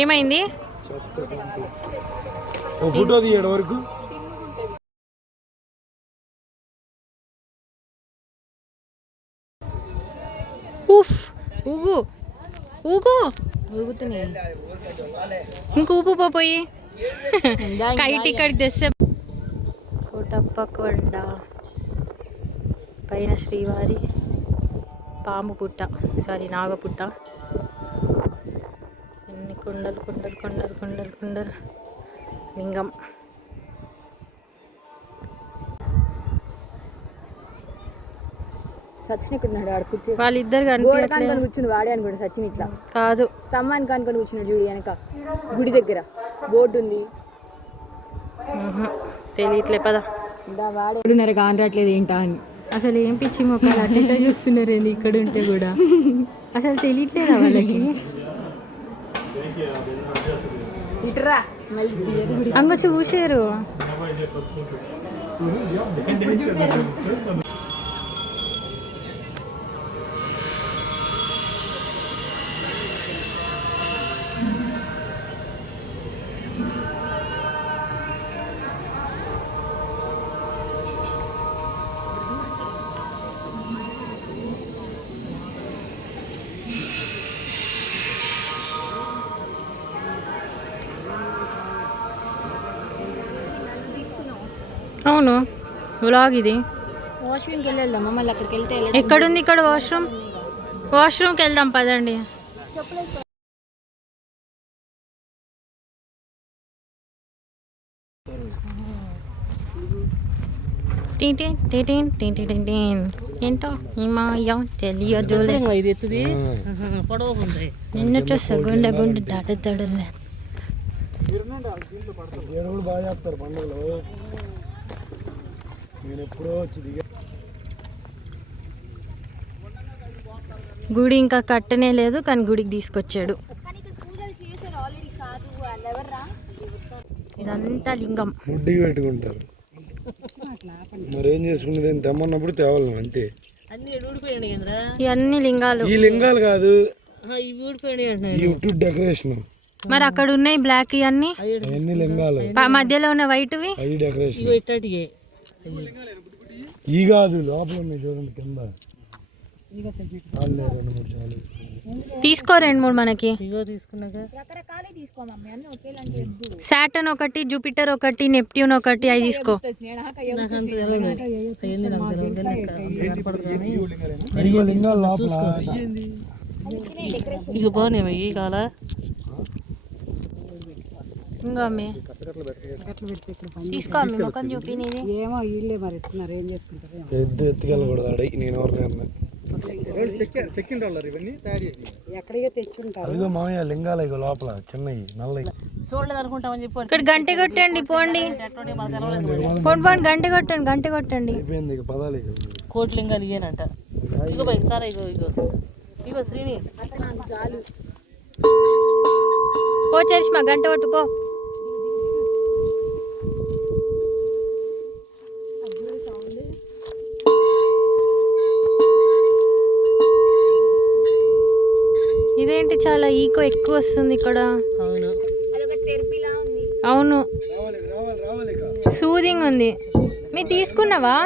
ఏమైంది? ఫోటో తీయడం వరకు ఊగు ఊగు ఊగుతున్నాయి. ఇంక ఊపు పోయి కైట్ ఇక్కడికి తెస్తే. కోటప్పకొండ పైన శ్రీవారి పాము పుట్ట, సారీ నాగపుట్ట. ఎన్ని కొండలు కొండలు కొండలు కొండలు కొండలు. లింగం. సచిన్ ఇక్కడ ఆడ కూర్చో. వాళ్ళిద్దరు కనుక్కొని కూర్చుని వాడే అనుకోండి. సచిన్ ఇట్లా కాదు, స్తంభానికి కనుకొని కూర్చున్నాడు చూడు వెనక గుడి దగ్గర బోర్డు ఉంది. తెలియట్లే పదా. వాడే కానరాట్లేదు ఏంటా అని. అసలు ఏం పిచ్చి మొక్కలు అట్లా చూస్తున్నారండి ఇక్కడ ఉంటే కూడా. అసలు తెలియట్లేదా వాళ్ళకి? ఇట్రా అంగ చూసారు. అవును, వ్లాగ్ ఇది. వాష్రూమ్కి వెళ్ళేద్దామా? మళ్ళీ అక్కడికి వెళ్తే ఎక్కడుంది ఇక్కడ వాష్రూమ్? వాష్రూమ్కి వెళ్దాం పదండి. ఏంటో హిమాయ తెలియదు. నిన్నట సగుండ గుండె దడదడలే. బాగా చేస్తారు పండుగలు. నేను ఎప్పుడో వచ్చి గుడి ఇంకా కట్టనే లేదు కానీ గుడికి తీసుకొచ్చాడు. ఇదంతా లింగం. ముడ్డికి పెట్టుకుంటారు. మరి ఏం చేసుకునేది? తెమ్మన్నప్పుడు తేవాలి అంతే. ఇవన్నీ లింగాలు. ఈ లింగాలు కాదు, డెకరేషన్. మరి అక్కడ ఉన్నాయి బ్లాక్ ఇవన్నీ లింగాలు. మధ్యలో ఉన్న వైట్వి డెకరేషన్. ఈ కాదు, లోపల ఉన్నాయి చూడండి కింద. తీసుకో 2-3 మనకి. సాటర్న్ ఒకటి, జూపిటర్ ఒకటి, నెప్ట్యూన్ ఒకటి, అవి తీసుకో. ఇక బాగున్నాయి కాలా. ఇంకా అమ్మే తీసుకో, అమ్మే ముఖం చూపినది. ఏమో వీళ్ళే మరి ఎత్తున్నారు, ఏం చేసుకుంటారు. ఎత్తుకెళ్ళకూడదు. నేను ఎవరిని ఎక్కడికి తెచ్చుంటారు. అదిగో మామయ్య లింగాలు ఇక లోపల చిన్నవి నల్లవి. చూడలేదు అనుకుంటామని చెప్పి ఇక్కడ గంట కొట్టండి, పోండి పోండి, గంట కొట్టండి, గంట కొట్టండి. కోటి లింగాలు ఇయ్యనంట. ఇగో బై సారా, ఇగో ఇగో ఇగో శ్రీని పో చరిష్మా, గంట కొట్టు పో. ఇదేంటి చాలా ఈకో ఎక్కువ వస్తుంది ఇక్కడ. అవును, సూదింగ్ ఉంది. మీరు తీసుకున్నావా?